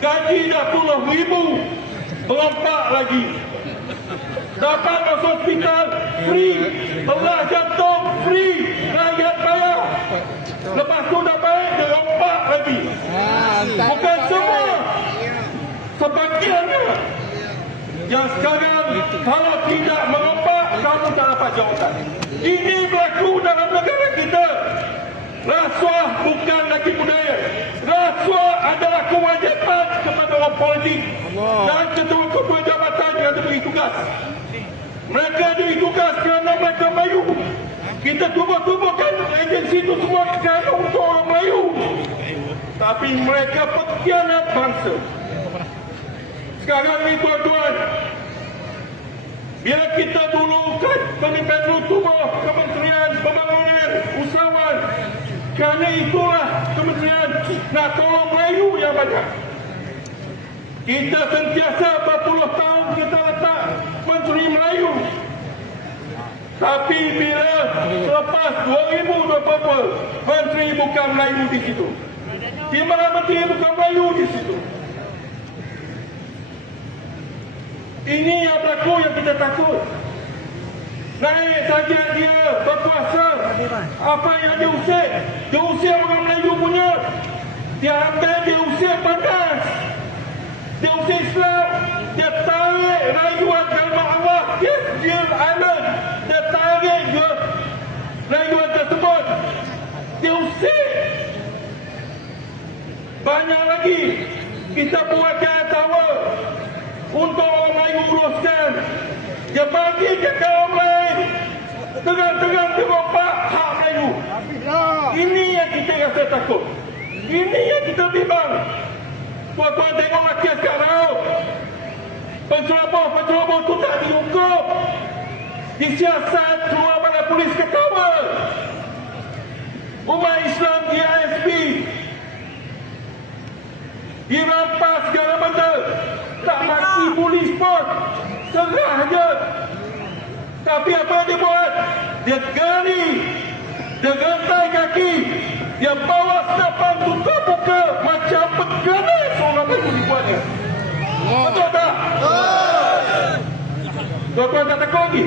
Gaji dah puluh ribu. Melompak lagi. Dapat masuk hospital free. Belah jantung free. Rakyat bayar. Lepas tu dah baik dia lompak lagi. Bukan semua. Sebagiannya. Yang sekarang kalau tidak melompak kamu tak dapat jawatan. Ini berlaku dalam negara kita. Rasuah bukan lagi diberi tugas. Mereka diberi tugas kerana mereka Melayu. Kita tubuh-tubuhkan agensi itu semua kerana untuk orang Melayu. Tapi mereka pengkhianat bangsa. Sekarang ni tuan-tuan, bila kita dulu kan pemimpin tubuh Kementerian Pembangunan Usahawan kerana itulah kementerian nak tolong Melayu yang banyak. Kita sentiasa berpuluh tahun kita letak Menteri Melayu. Tapi bila selepas 2020 Menteri bukan Melayu di situ. Di mana Menteri bukan Melayu di situ. Ini yang berlaku yang kita takut. Naik saja dia berkuasa. Apa yang dia usir? Dia usir orang Melayu punya. Dia ambil, dia usir panas. Dia usir Islam. Dia tarik rayuan kalma Allah. Dia, dia island. Dia tarik dia rayuan tersebut. Dia usir. Banyak lagi. Kita buat jalan tower untuk orang Melayu uruskan. Dia bagi ke kaum lain. Tengah-tengah dia rompak hak Melayu. Ini yang kita rasa takut. Ini yang kita bimbang. Tuan-tuan tengok rakyat sekarang. Penceroboh-penceroboh itu tak dihukum. Disiasat keluar pada polis kekawal. Serah je. Tapi apa yang dia buat? Dia gali. Dia gantai kaki. Dia bawa senapan tutup muka. Macam pegana seorang Melayu dibuatnya. Betul tak? Tuan-tuan tak takut lagi?